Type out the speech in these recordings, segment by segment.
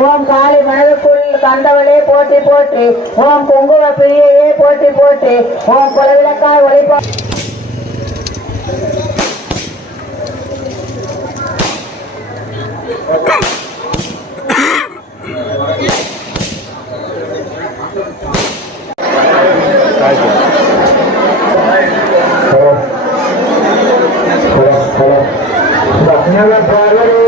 ஓம் காளி மனதுக்குள் கந்தவளே போற்றி போற்றி ஓம் குங்கும பிரியையே போற்றி போற்றி ஓம் குலவிளக்காய் ஒளிப்பா அண்ணா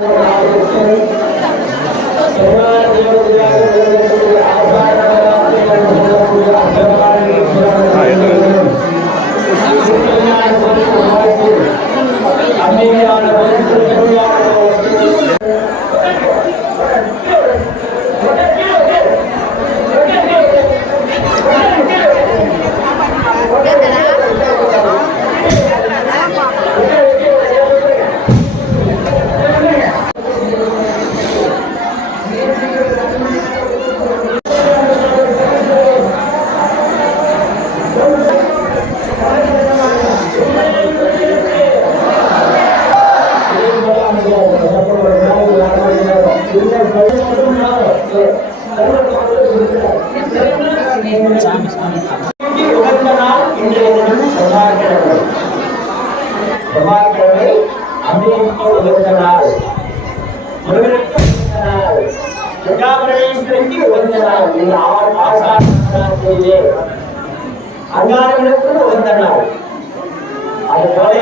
மலையா உகந்த நாள் இன்றைய தினம் செவ்வாய்க்கிழமை செவ்வாய்க்கிழமை அன்னைக்கு உகந்த நாள் முருகனுக்கு உகந்த நாள் ஜெகாபரேஸ்வரிக்கு உகந்த நாள் இந்த ஆறு ஆசாரியே அங்காரங்களுக்கு உகந்த நாள் அதுபோல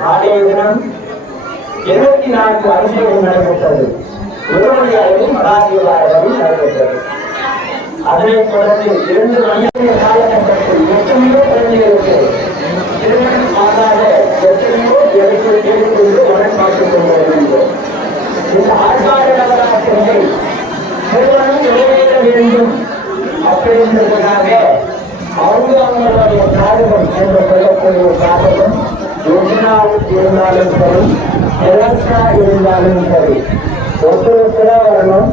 நாளைய தினம் இருபத்தி நான்கு அபிஷேகம் நடைபெற்றது. இருபது அளவில் மகாதேவாரவில் நடைபெற்றது. அதனைத் தொடர்ந்து இரண்டு மணி காலகட்டத்தில் குழந்தைகளுக்கு திருமணம் ஆகாத எத்தனையோ எடுத்து கேட்டுக்கொண்டு மனம் பார்த்துக் கொண்டு வருகின்றோம் இந்த ஆச்சார நவராத்திரியை திருமணம் நிறைவேற வேண்டும் அப்படின்றதுக்காக அவங்க அவங்களுடைய சாதகம் என்று சொல்லக்கூடிய சாதகம் இருந்தாலும் சரி எலக்ஷா இருந்தாலும் சரி ஒருத்தர் வரணும்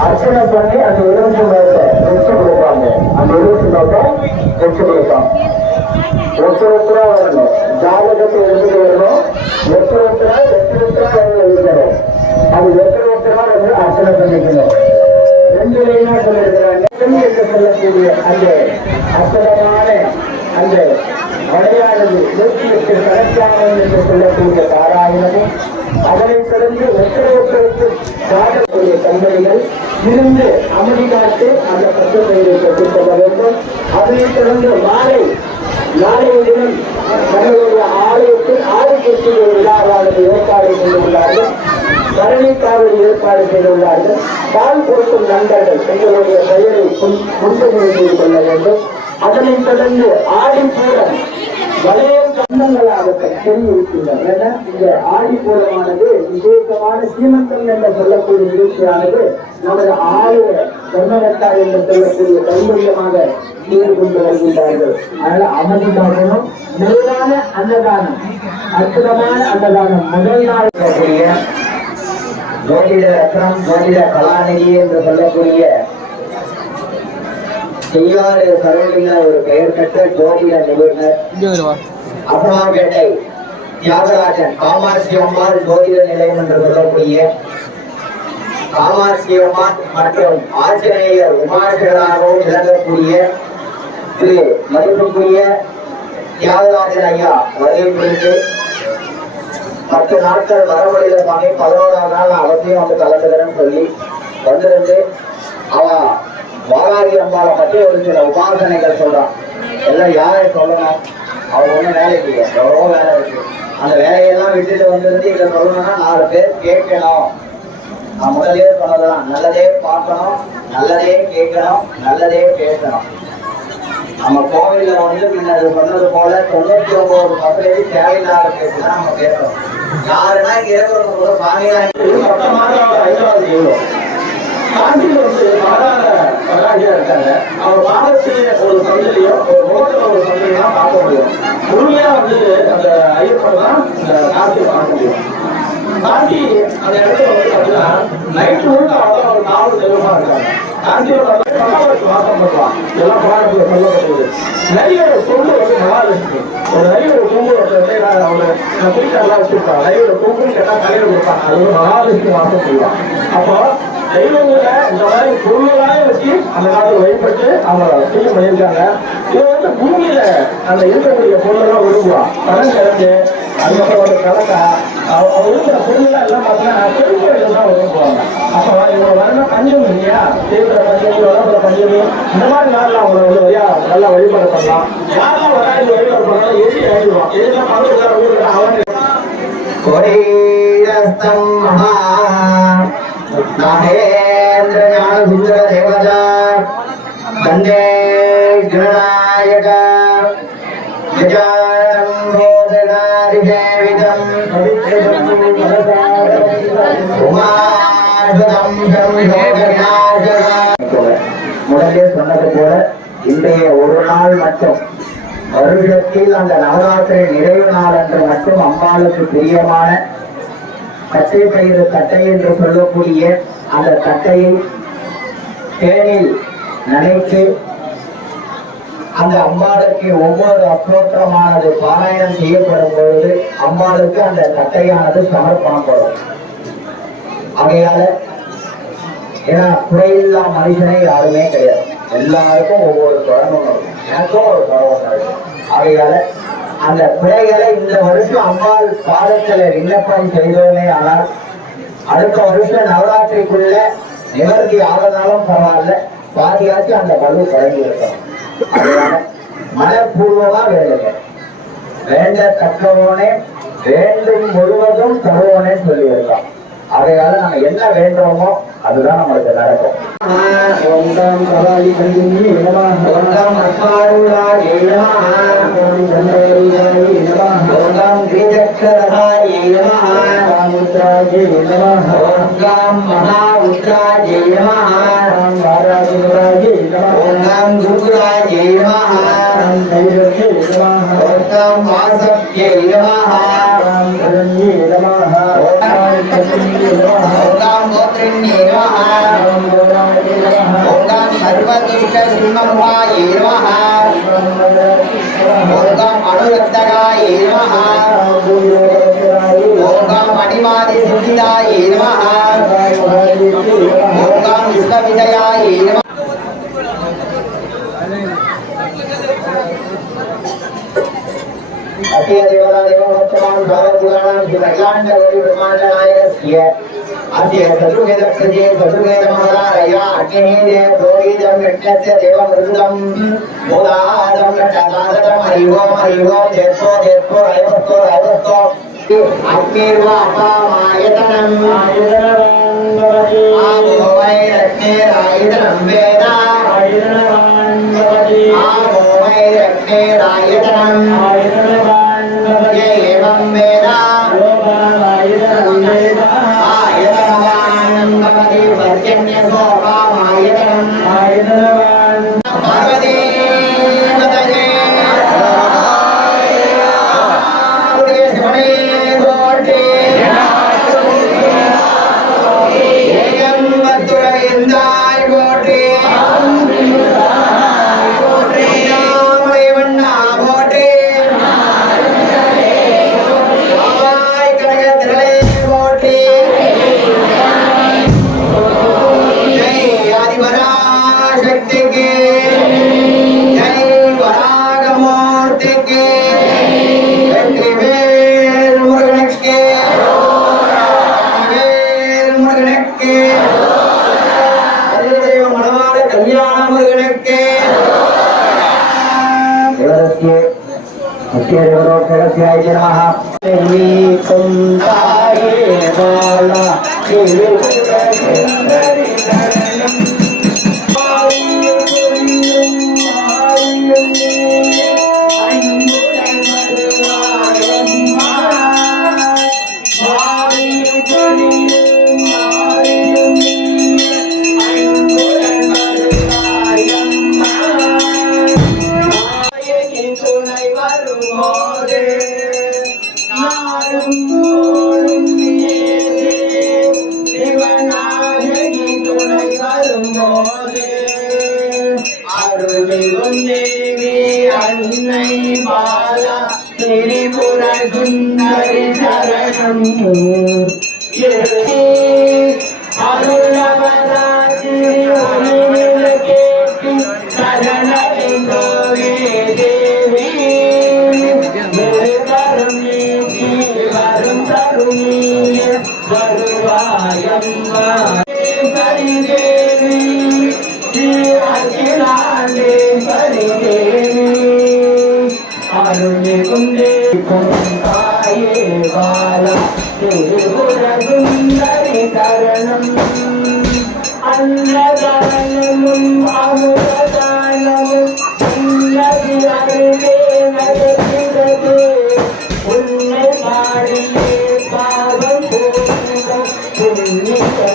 அர்ச்சனை பண்ணி அந்த இருபத்தி நோட்டை வச்சு கொடுப்பாங்க அந்த இருபத்தி நோட்டை வச்சு ஒருத்தர் ஒருத்தரா வரணும் ஜாதகத்தை எடுத்துட்டு வரணும் ஒருத்தர் ஒருத்தரா எட்டு ஒருத்தரா வந்து இருக்கணும் அது எட்டு ஒருத்தரா வந்து அர்ச்சனை பண்ணிக்கணும் ரெண்டு லைனா சொல்லியிருக்கிறாங்க என்று சொல்லக்கூடிய அந்த அற்புதமான அந்த மலையாளது நூற்றி எட்டு கணக்கானது என்று சொல்லக்கூடிய பாராயணமும் அதனைத் தொடர்ந்து ஒருத்தருக்கு காட்டக்கூடிய தன்மைகள் இருந்து அமைதி காத்து அந்த பசுமையை பெற்றுக் கொள்ள வேண்டும். அதனைத் தொடர்ந்து மாலை நாளைய தினம் தங்களுடைய ஆலயத்தில் ஆதிக்கத்தில் ஒரு விழாவானது ஏற்பாடு செய்துள்ளார்கள். பரணி காவடி ஏற்பாடு செய்துள்ளார்கள். பால் கொடுக்கும் நண்பர்கள் எங்களுடைய பெயரை முன்னுரிமை செய்து கொள்ள வேண்டும். அதனைத் தொடர்ந்து ஆடி பூரம் வளையம் கண்ணங்களாகட்டும் தெரிவிக்கின்றனர் ஏன்னா இந்த ஆடிப்பூரமானது விசேஷமான சீமந்தம் என்று சொல்லக்கூடிய நிகழ்ச்சியானது நமது ஆலய சொன்னவட்டா என்று சொல்லக்கூடிய கைவல்யமாக செய்து கொண்டு வருகின்றார்கள். அதனால அமைதிக்காகவும் நிறைவான அன்னதானம் அற்புதமான அன்னதானம் முதல் நாள் இருக்கக்கூடிய ஜோதிட ரத்னம் ஜோதிட கலாநிதி என்று சொல்லக்கூடிய செய்யாறு கருவில ஒரு பெயர் பெற்ற ஜோதிட நிபுணர் அப்புறமாப்பேட்டை தியாகராஜன் காமாட்சி அம்மாள் ஜோதிட நிலையம் என்று சொல்லக்கூடிய காமாட்சி அம்மாள் மற்றும் ஆஞ்சநேயர் உமாசகராகவும் விளங்கக்கூடிய திரு மதிப்புக்குரிய தியாகராஜன் ஐயா வருகை குறித்து பத்து நாட்கள் வர முடியல சுவாமி பதினோராம் நாள் அவசியம் வந்து கலந்துக்கிறேன்னு சொல்லி வந்திருந்து அவ வாராகி அம்பாவை பற்றி ஒரு சில உபாசனைகள் சொல்றான். எல்லாம் யாரை சொல்லணும்? அவர் ஒன்றும் வேலைக்கு இல்லை. எவ்வளோ வேலை இருக்கு. அந்த வேலையெல்லாம் விட்டுட்டு வந்திருந்து இதை சொல்லணும்னா நாலு பேர் கேட்கணும். நான் முதலே சொன்னதான் நல்லதே பார்க்கணும் நல்லதே கேட்கணும் நல்லதே பேசணும். நம்ம கோவில்ல வந்து முன்னாடி பண்ணது போல தொண்ணூத்தி ஒன்பது பர்சன்டேஜ் தேவையில்லாத பேசுனா நம்ம பேசுறோம். யாருன்னா இங்க இருக்கிறவங்க கூட சாமியா ஹைதராபாத் எவ்வளோ காஞ்சிபுரத்து மாதாத வராகியா இருக்காங்க அவங்க பாடத்திலேயே ஒரு சந்தையோ ஒரு ஹோட்டல ஒரு சந்தையெல்லாம் பார்க்க முடியும். முழுமையா வந்து அந்த ஐயப்பன் தான் இந்த கார்த்தியை பார்க்க முடியும். காந்தி அந்த இடத்துல வந்து பார்த்தீங்கன்னா நைட் முழுக்க அவன் ஒரு நாவல் தெய்வமா இருக்காங்க காந்தியோட வாசம் பண்ணுவான் எல்லாம் பாடத்துல சொல்லப்பட்டது. நரியோட கொம்பு வந்து நல்லா இருக்கு ஒரு நரியோட கொம்பு அவனை நான் குறிக்க நல்லா வச்சிருப்பான் நரியோட கொம்புன்னு கேட்டா கலையில கொடுப்பான் அது வந்து மகாலட்சுமி வாசம் செய்வான் அப்போ தெய்வங்களை இந்த மாதிரி பொருளாக வச்சு அந்த காலத்தில் வழிபட்டு அவங்க செய்ய பண்ணியிருக்காங்க இது வந்து பூமியில அந்த இருக்கக்கூடிய பொருளெல்லாம் விரும்புவான் பணம் கிடந்து அதுக்கப்புறம் ஒரு கலக்கா அவ- அவ இருக்கிற பொருள்லாம் எல்லாம் பார்த்தீங்கன்னா பெருங்கோயில் தான் விரும்புவாங்க அப்போ இவங்க வரணும் பஞ்சமி இல்லையா? தீவிர பஞ்சமி வளர்ப்புற பஞ்சமி இந்த மாதிரி நாளில் அவங்களை வந்து வழியா நல்லா வழிபாடு பண்ணலாம். யாரெல்லாம் வராது வழிபாடு பண்ணலாம் எரி ஆயிடுவான் எதுலாம் பக்கத்துல ஊருக்கு அவன் குறையஸ்தம் மகா நாகேந்திர ஞானசுந்தர தேவதா தந்தே கணநாயக கஜாரம்போதனாரி தேவிதம் முதலே சொன்னது போல இன்றைய ஒரு நாள் மட்டும் வருடத்தில் அந்த நவராத்திரி நிறைவு நாள் அன்று மட்டும் அம்பாளுக்கு பிரியமான பச்சை பயிறு தட்டை என்று சொல்லக்கூடிய அந்த தட்டையை தேனில் நனைத்து அந்த அம்பாளுக்கு ஒவ்வொரு அப்ரோத்திரமானது பாராயணம் செய்யப்படும் பொழுது அம்பாளுக்கு அந்த தட்டையானது சமர்ப்பணப்படும். ஆகையால ஏன்னா குறையில்லா மனுஷனே யாருமே கிடையாது. எல்லாருக்கும் ஒவ்வொரு குழம்பும் எனக்கும் ஒரு குழம்பம் அவையால ஆகையால அந்த பிழைகளை இந்த வருஷம் அம்பாள் பாதத்தில் விண்ணப்பம் செய்தோமே ஆனால் அடுத்த வருஷம் நவராத்திரிக்குள்ள நிவர்த்தி ஆகனாலும் பரவாயில்ல. பாதியாச்சு அந்த பலு குறைஞ்சி இருக்கும் அதனால மனப்பூர்வமா வேண்டுங்க. வேண்டத்தக்கவனே வேண்டும் முழுவதும் தருவனே சொல்லியிருக்கான். அதையால நம்ம என்ன வேண்டுறோமோ அதுதான் நம்மளுக்கு நடக்கும் ஒன்றாம் கதாயி நமः. ஓங்காம் மகா உத்ராஜே ओंकार सुविधाय नमः। ओंकार सुविधाय नमः। अतीय देवता देवोच्चमान भारत पुराणां विलग्लांड गौरी ब्रह्मांडनाय स्य अस्य सदुवेद प्रजे सदुवेद महाराय अग्निः देव गौरीदं यज्ञस्य देवमृदं मोदादं घटादादं हरिवो हरिवो जयतो जयतो रायवस्तो रायवस्तो అగ్నిర్వాపామాయతనం प्रत्याय जनाः தேவி அன்னை பாலா திரிபுர சுந்தரி சரணம்.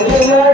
Yeah.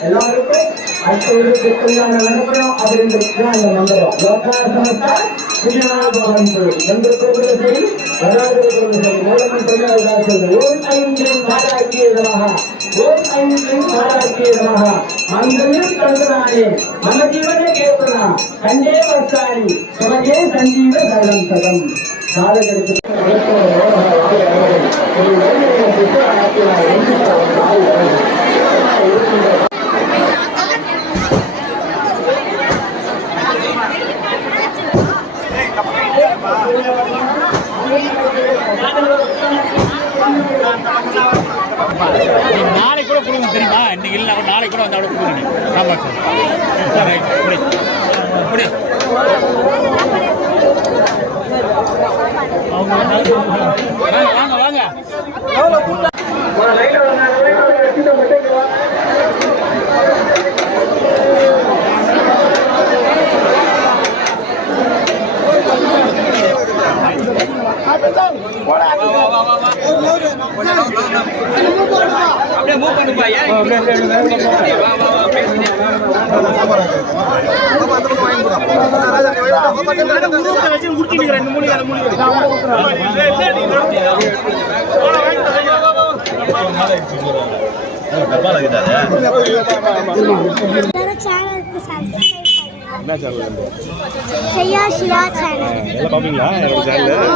எல்லாருக்கும் அடுத்தவர்களுக்குள்ளான நினைக்கிறோம் அப்படின்றது அந்த நம்புறோம் லோகா சமஸ்தா விஜயாபவந்து எந்த சரி வராது சரி சொல்றது ஓம் ஐந்தின் மாராக்கிய நமக ஓம் ஐந்தின் மாராக்கிய நமக மந்திரம் மம ஜீவன கண்டே வஸ்தானி சுமகே சஞ்சீவ சதம் நாளைக்கு கூட கொடுங்க தெரியுமா? இன்னைக்கு இல்லை நாளைக்கு கூட வந்து அவளை கொடுங்க. ஆமாம் சார். சார் ரைட் புடி ரெண்டு மூணு ரெண்டு மூணு எல்லாரும் சேனலுக்கு சப்ஸ்கிரைப் என்ன சேனல் செய்யா சிவா சேனல் எல்லாம் பார்ப்பீங்களா என்னோட சேனல்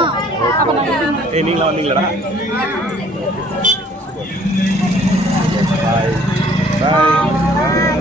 ஏய் நீங்களா பாய் பாய்